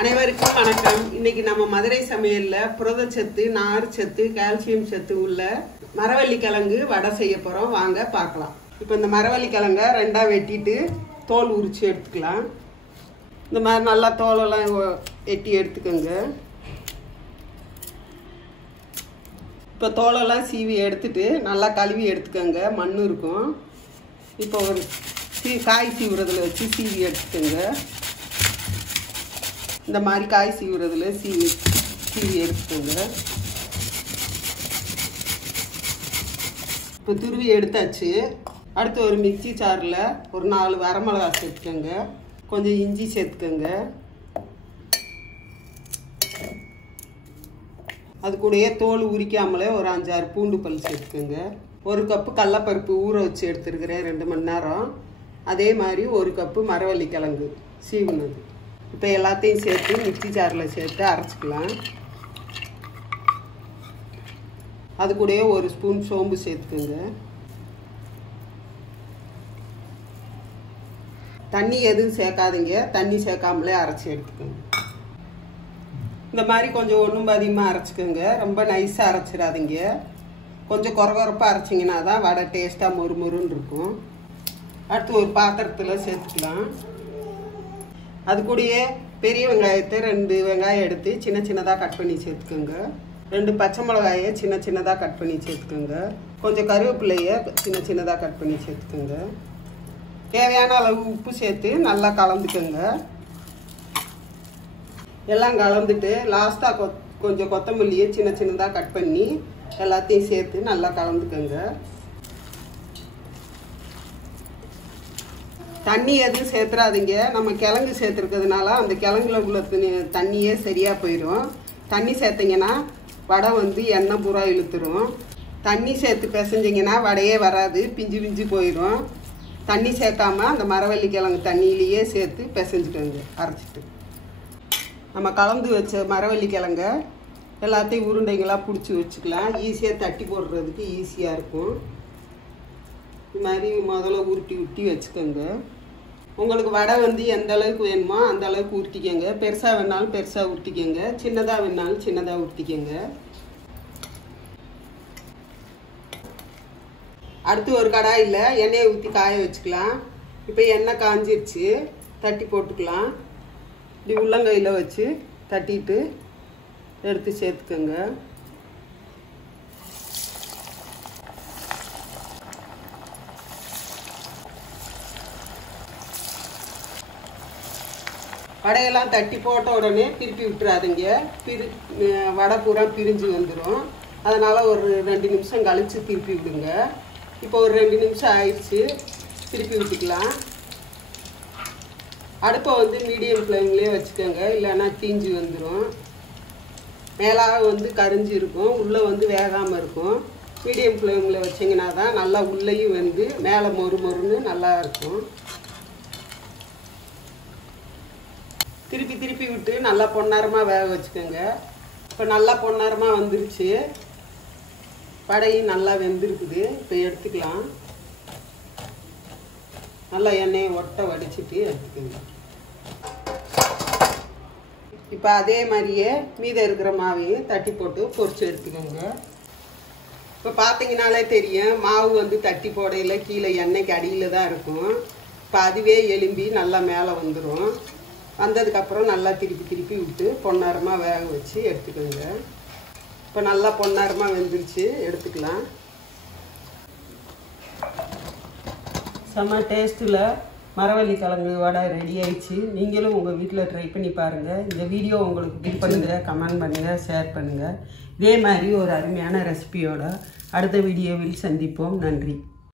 அனைவருக்கும் வணக்கம். இன்னைக்கு நம்ம மதுரை சமையல்ல புரதச்சத்து, நார்ச்சத்து, கால்சியம் சத்து உள்ள மரவள்ளி கிழங்கு வடை செய்ய போறோம். வாங்க பார்க்கலாம். இப்போ இந்த மரவள்ளி கிழங்க ரெண்டா வெட்டிட்டு தோல் உரிச்சு எடுத்துக்கலாம். இந்த மாதிரி நல்லா தோலெல்லாம் வெட்டி எடுத்துக்கோங்க. இப்போ தோலெல்லாம் சீவி எடுத்துட்டு நல்லா கழுவி எடுத்துக்கோங்க. மண் இருக்கும். இப்போ ஒரு காய் சீவுறதுல வச்சு சீவி எடுத்துக்கோங்க. இந்த மாதிரி காய் சீவுறதுல சீவி எடுத்துக்கோங்க. இப்போ துருவி எடுத்தாச்சு. அடுத்து ஒரு மிக்சி ஜாரில் ஒரு 4 வரமிளகா சேர்த்துக்கோங்க. கொஞ்சம் இஞ்சி சேர்த்துக்கோங்க. அது கூடயே தோல் உரிக்காமலே ஒரு 5-6 பூண்டு பல் சேர்த்துக்கோங்க. 1 கப்பு கடலப்பருப்பு ஊற வச்சு எடுத்துருக்கிறேன் 2 மணி நேரம். அதே மாதிரி 1 கப்பு மரவள்ளி கிழங்கு சீவுனது. இப்போ எல்லாத்தையும் சேர்த்து மிக்சி ஜாரில் சேர்த்து அரைச்சிக்கலாம். அது கூடயே 1 ஸ்பூன் சோம்பு சேர்த்துக்கோங்க. தண்ணி எதுவும் சேர்க்காதீங்க. தண்ணி சேர்க்காமலே அரைச்சி எடுத்துக்கோங்க. இந்த மாதிரி கொஞ்சம் ஒன்றும் அதிகமாக அரைச்சிக்கோங்க. ரொம்ப நைஸாக அரைச்சிடாதீங்க. கொஞ்சம் குறகுறப்பாக அரைச்சிங்கன்னா தான் வடை டேஸ்ட்டாக மொறுமொறுன்னு இருக்கும். அடுத்து ஒரு பாத்திரத்தில் சேர்த்துக்கலாம். அது கூடயே பெரிய வெங்காயத்தை 2 வெங்காயம் எடுத்து சின்ன சின்னதாக கட் பண்ணி சேர்த்துக்கோங்க. 2 பச்சை மிளகாயை சின்ன சின்னதாக கட் பண்ணி சேர்த்துக்கோங்க. கொஞ்சம் கருவேப்பிலையை சின்ன சின்னதாக கட் பண்ணி சேர்த்துக்கோங்க. தேவையான அளவு உப்பு சேர்த்து நல்லா கலந்துக்கோங்க. எல்லாம் கலந்துட்டு லாஸ்ட்டாக கொஞ்சம் கொத்தமல்லியை சின்ன சின்னதாக கட் பண்ணி எல்லாத்தையும் சேர்த்து நல்லா கலந்துக்கோங்க. தண்ணி எதுவும் சேர்த்துறாதீங்க. நம்ம கிழங்கு சேர்த்துருக்கிறதுனால அந்த கிழங்குல உள்ள தண்ணியே சரியாக போயிடும். தண்ணி சேர்த்திங்கன்னா வடை எண்ணெய் பூரா இழுத்துரும். தண்ணி சேர்த்து பிசைஞ்சிங்கன்னா வடையே வராது, பிஞ்சு பிஞ்சு போயிடும். தண்ணி சேர்க்காம அந்த மரவள்ளி கிழங்கு தண்ணியிலேயே சேர்த்து பிசைஞ்சுக்கோங்க அரைச்சிட்டு. நம்ம கலந்து வச்ச மரவள்ளி கிழங்க எல்லாத்தையும் உருண்டைங்களாக பிடிச்சி வச்சுக்கலாம். ஈஸியாக தட்டி போடுறதுக்கு ஈஸியாக இருக்கும். இது மாதிரி முதல்ல உருட்டி வச்சுக்கோங்க. உங்களுக்கு வடை எந்த அளவுக்கு வேணுமோ அந்த அளவுக்கு உருட்டிக்கோங்க. பெருசாக வேணாலும் பெருசாக உருட்டிக்கோங்க. சின்னதாக வேணாலும் சின்னதாக உருட்டிக்கோங்க. அடுத்து ஒரு கடாயில் எண்ணெயை ஊற்றி காய வச்சுக்கலாம். இப்போ எண்ணெய் காஞ்சிருச்சு. தட்டி போட்டுக்கலாம். இப்படி உள்ளங்கையில் வச்சு தட்டிட்டு எடுத்து சேர்த்துக்கோங்க. வடையெல்லாம் தட்டி போட்ட உடனே திருப்பி விட்டுறாதீங்க. வடை பூரா பிரிஞ்சு வந்துடும். அதனால் ஒரு 2 நிமிஷம் கழித்து திருப்பி விடுங்க. இப்போ ஒரு 2 நிமிஷம் ஆயிடுச்சு. திருப்பி விட்டுக்கலாம். அடுப்பை மீடியம் ஃப்ளேம்லேயே வச்சுக்கோங்க. இல்லைன்னா தீஞ்சு வந்துடும். மேலாக கரிஞ்சு இருக்கும், உள்ளே வேகாமல் இருக்கும். மீடியம் ஃப்ளேமில் வச்சிங்கன்னா தான் நல்லா உள்ளேயும் மேலே மொறுன்னு நல்லா இருக்கும். திருப்பி திருப்பி விட்டு நல்லா பொன்னாரமாக வேக வச்சுக்கோங்க. இப்போ நல்லா பொன்னாரமாக வந்துருச்சு. வடையும் நல்லா வெந்திருக்குது. இப்போ எடுத்துக்கலாம். நல்லா எண்ணெயை ஒட்ட வடிச்சிட்டு எடுத்துக்கோங்க. இப்போ அதே மாதிரியே மீதம் இருக்கிற மாவையும் தட்டி போட்டு பொரிச்சு எடுத்துக்கோங்க. இப்போ பார்த்தீங்கன்னாலே தெரியும், மாவு தட்டி போடையில் கீழே எண்ணெய்க்கு அடியில் தான் இருக்கும். இப்போ அதுவே எலும்பி நல்லா மேலே வந்துடும். வந்ததுக்கப்புறம் நல்லா திருப்பி விட்டு பொன்னாரமாக வேக வச்சு எடுத்துக்கோங்க. இப்போ நல்லா பொன்னாரமாக வெந்துருச்சு. எடுத்துக்கலாம். செம்ம டேஸ்ட்டில் மரவள்ளி கிழங்கு வடை ரெடி ஆயிடுச்சு. நீங்களும் உங்கள் வீட்டில் ட்ரை பண்ணி பாருங்கள். இந்த வீடியோ உங்களுக்கு பிடிச்சிருந்தா கமெண்ட் பண்ணுங்கள், ஷேர் பண்ணுங்கள். இதே மாதிரி ஒரு அருமையான ரெசிபியோட அடுத்த வீடியோவில் சந்திப்போம். நன்றி.